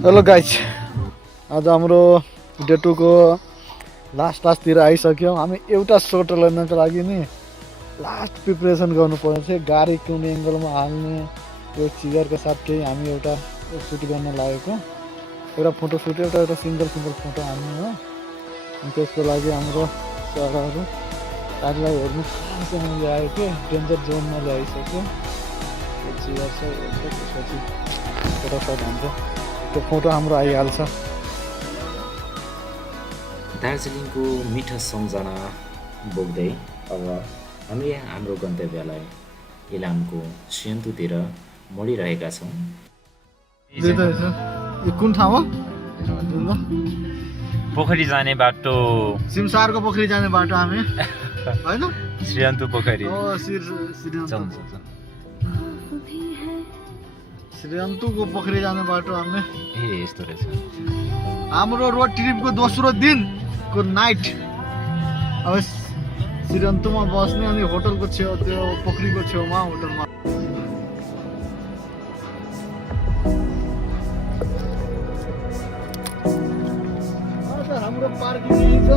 Hello guys, आज हाम्रो day 2 को लास्टतिर आइसक्यो। हामी एउटा सोटो लिनको लागि नि लास्ट प्रिपरेसन गर्नुपर्ने थियो। गाडी कुन एङ्गलमा हाल्ने त्यो चियरको साथ केही हामी एउटा सुट गर्न लागेको। एउटा फोटो सुट एउटा सिङ्गल फोटो हाल्ने हो। अनि त्यसको लागि हाम्रो सरहरू गाडीलाई हेर्नु कहाँसम्म ल्यायो कि डेन्जर जोनमा ल्याइसक्यो। त्यो चियर छ त्यसपछि फोटो सट हुन्छ, त्यो फोटो हाम्रो आइहाल्छ। दार्जिलिङको मिठो सम्झना बोक्दै अब हामी हाम्रो गन्तव्यलाई इलामको सिन्धुतिर मोडिरहेका छौँ। यो कुन ठाउँ हो? पोखरी जाने बाटो, सिमसारको पोखरी जाने बाटो हामी होइन, श्रीअन्तु पोखरी। श्रीअन्तुको पोखरी जाने बाटो हामी। ए यस्तो रहेछ। हाम्रो रोड ट्रिपको दोस्रो दिनको नाइट। अब श्रीअन्तुमा बस्ने अनि होटलको छेउ, त्यो पोखरीको छेउमा होटलमा। हाम्रो पार्किङ यही छ।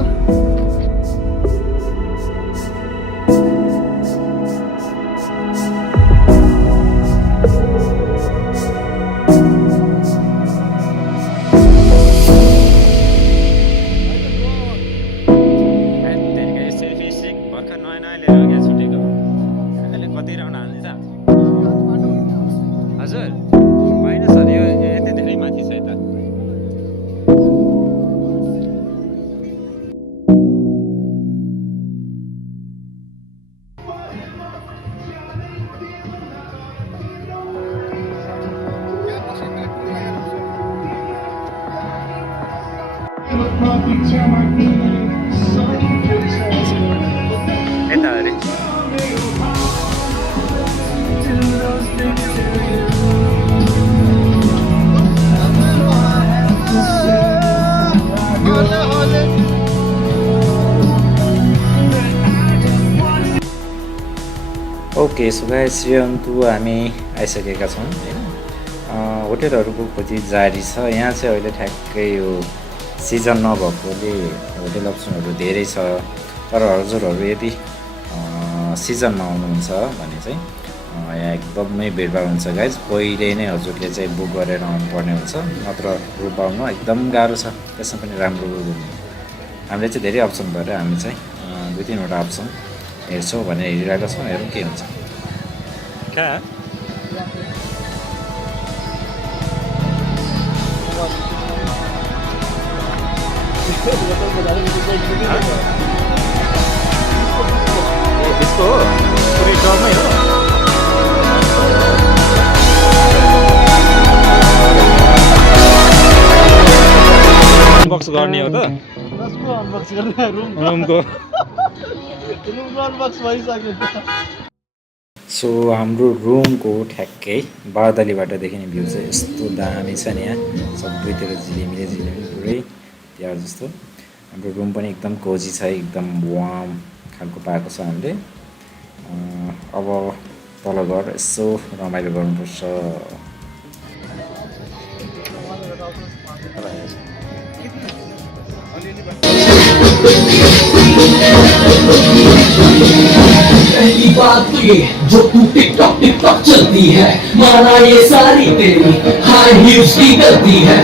हजुर होइन सर, यो यति धेरै माथि छ यता। यता अरे ओके, सो गाइस श्रीअन्तु हामी आइसकेका छौँ होइन। होटेलहरूको खोजी जारी छ। यहाँ चाहिँ अहिले ठ्याक्कै यो सिजन नभएकोले होटेल अप्सनहरू धेरै छ। तर हजुरहरू यदि सिजनमा आउनुहुन्छ भने चाहिँ यहाँ एकदमै भिडभाड हुन्छ गाइज। पहिले नै हजुरले चाहिँ बुक गरेर आउनुपर्ने हुन्छ, नत्र रुम पाउनु एकदम गाह्रो छ। त्यसमा पनि राम्रो रुम हामीले चाहिँ धेरै अप्सन भएर हामी चाहिँ 2-3वटा अप्सन हेर्छौँ भनेर हेरिरहेका छौँ। हेरौँ के हुन्छ। कहाँ यसको हो, पुरै टपमै हो। अनबक्स गर्ने हो त रुमको। सो हाम्रो रुमको ठ्याक्कै बारदलीबाट देखिने भ्यू चाहिँ यस्तो दामी छ नि। यहाँ सबैतिर झिलिमिली पुरै त्यहाँ जस्तो। हाम्रो रुम पनि एकदम कोजी छ, एकदम वार्म खालको पाएको छ हामीले। अब तल गएर यसो रमाइलो गर्नुपर्छ। पहली बात तो ये जो तू टिकटॉक चलती है, माना ये सारी तेरी हाई हील्स की गलती है।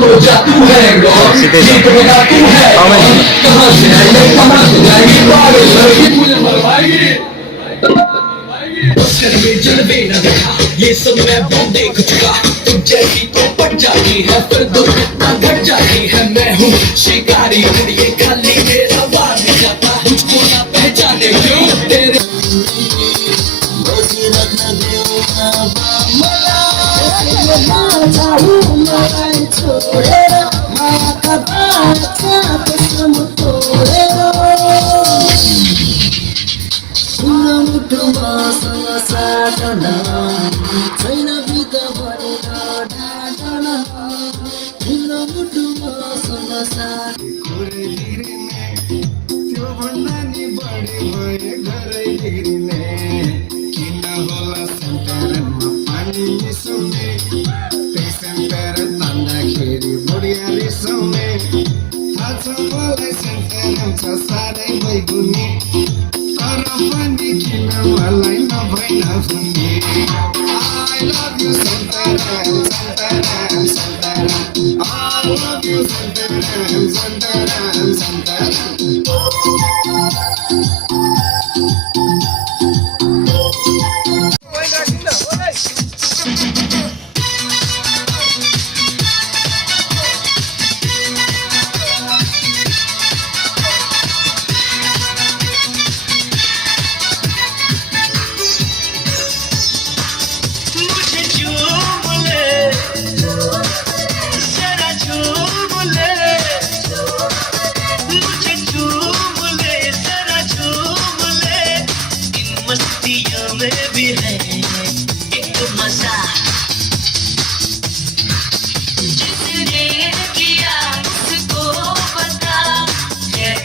तो जा तू है रॉक, जीत बना तू है। कहाँ से आई मैं कहाँ से जाएगी, पागल लड़की मुझे मरवाएगी। में जलवे न दिखा, ये सब मैं बहुत देख चुका। तुम जैसी तो पट जाती है, फिर दुर्घटना घट जाती है। मैं हूँ शिकारी, ये खाली मेरा वार नहीं जाता। मुझको ना पहचाने क्यों तेरे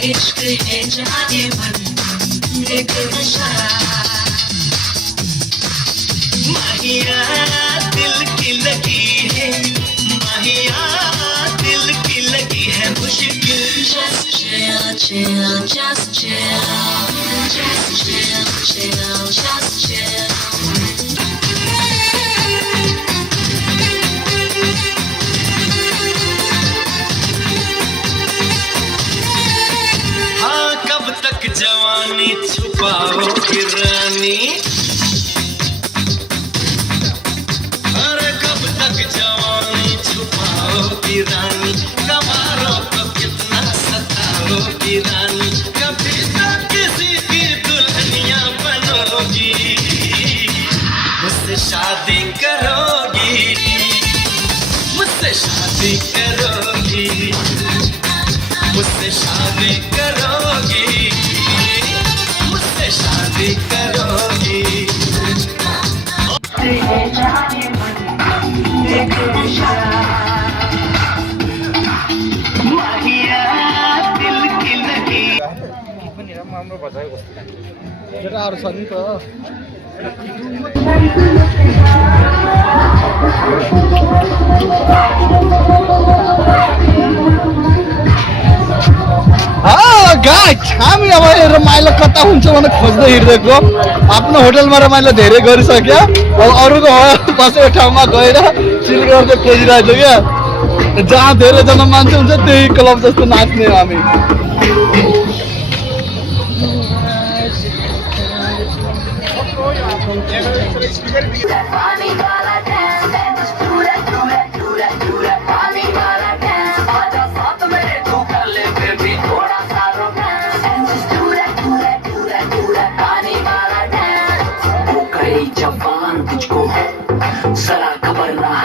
इश्क है जाने मन एक नशा माहिया दिल की लगी है माहिया दिल की लगी है मुश्किल just chill chill just chill just chill chill just chill हाँ कब तक जवानी छुपाओगी रानी अरे कब तक जवानी छुपाओगी रानी कमारों को कितना सताओगी रानी कभी तक किसी की दुल्हनिया बनोगी मुझसे शादी करोगी मुझसे शादी करोगी मुझसे शादी करोगी मुझसे शादी करोगी केटाहरू छ नि त हामी अब रमाइलो कता हुन्छ भनेर खोज्दै हिँड्दैको आफ्नो होटलमा रमाइलो धेरै गरिसक्यो अब अरूको बसेको ठाउँमा गएर चिल गर्दै खोजिरहेको क्या जहाँ धेरैजना मान्छे हुन्छ त्यही क्लब जस्तो नाच्ने हो हामी जवान तुझको जरा खबर ना